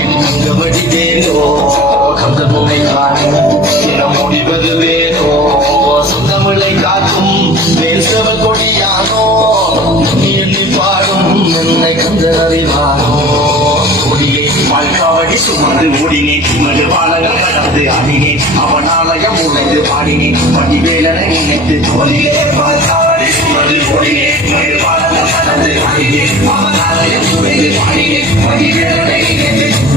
என் தங்கமடி வேலோ கந்த முனை காணும் இனம் முடிவது வேலோ சொந்தமிழை காக்கும் வேல் செவல் கொடியானோ நீ எண்ணி பாடும் என்னை கந்த அறிவானோ கொடியே வாழ்காவடி சுமந்து ஓடினேன் மதுபானங்கள் கடந்து ஆடினேன் அவன் ஆலயம் உழைந்து பாடினேன் வடிவேலனை நினைத்து கொடியே வாழ்காவடி சுமந்து ஓடினேன் மதுபானங்கள் கடந்து ஆடினேன் அவன் ஆலயம் உழைந்து பாடினேன் வடிவேலனை நினைத்து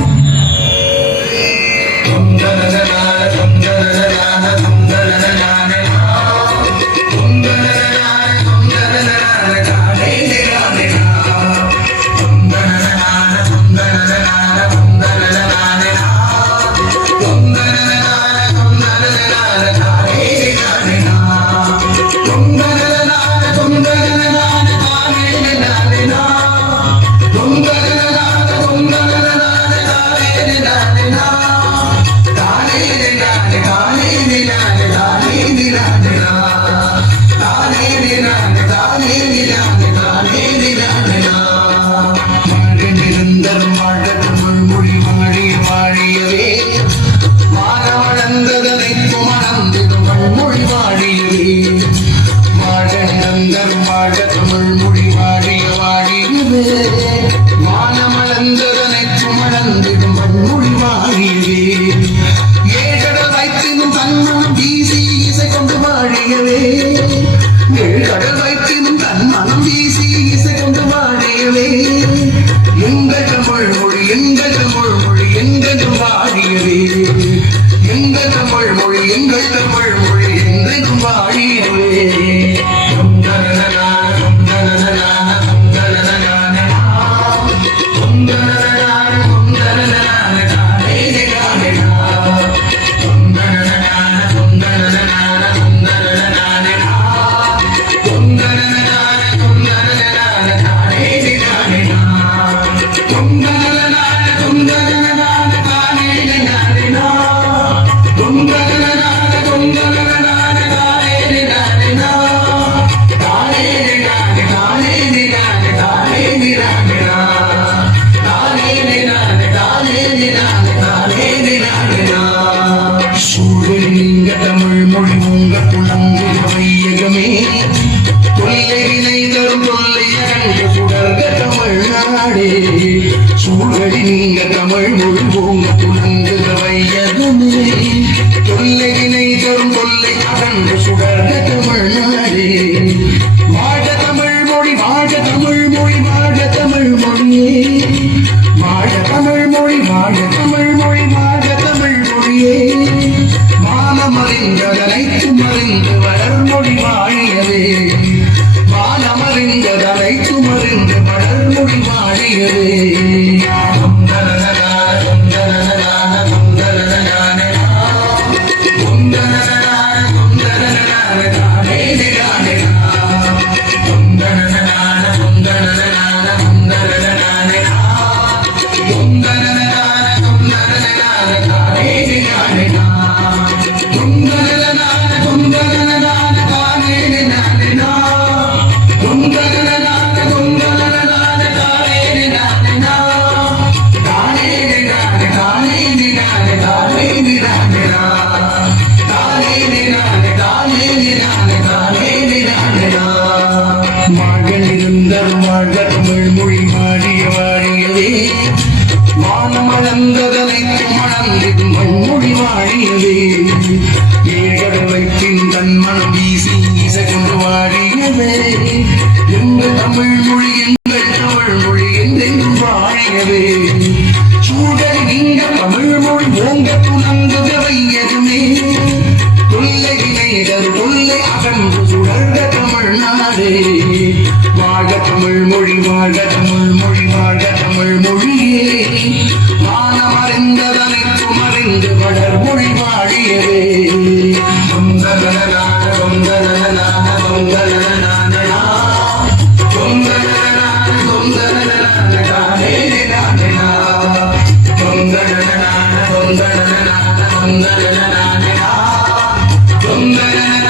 கடல் வைத்தினும் தன் மனம் வீசி இசை கொண்டு வாழியவே எங்கள் தமிழ் மொழி எங்கள் தமிழ் மொழி எங்கென்றும் வாழியவே எங்கள் தமிழ் மொழி எங்கள் தமிழ் மொழி என்றென்றும் வாழியவே தமிழ் மொழி உங்க புலங்கு வையகமே தொல்லையினை தரும் தொல்லையகன்று சுடர்க தமிழ்நாடே சூழலி நீங்க தமிழ் மொழி உங்க புலங்கு வையகமே தொல்லையினை தரும் தொல்லை அகன்று சுடர்க தமிழ்நாடே வாழ தமிழ் மொழி வாழ தமிழ் மொழி வாழ தமிழ் மொழியே வாழ தமிழ் மொழி வாழ தமிழ் மொழி வாழ தமிழ் மொழியே மானமறிந்ததனைத்து மறிந்து வளர்மொழி வாழியவே மானமறிந்ததனைத்து மறிந்து வளர்மொழி வாழியவே தமிழ் மொழி வாழிய வாழியவே வானம் அளந்ததனைத்து மணந்திது மண்மொழி வாழியவே ஏகடலைத்தின் தன் மனம் வீசி இசை கொண்டு வாழியவே எங்கள் தமிழ் மொழி எங்கள் தமிழ் மொழி என்றென்றும் வாழியவே சூழல் நீங்க தமிழ் மொழி ஓங்க துணங்குக வையதுமே தொல்லையினை தரு தொல்லை அகன்று சுடர்க தமிழ்நாடே வாழ தமிழ் மொழி வாழ தமிழ் மொழி வாழ தமிழ் மொழியே மானமறிந்ததனைத்து மறிந்து வளர் மொழி வாழியவே Dum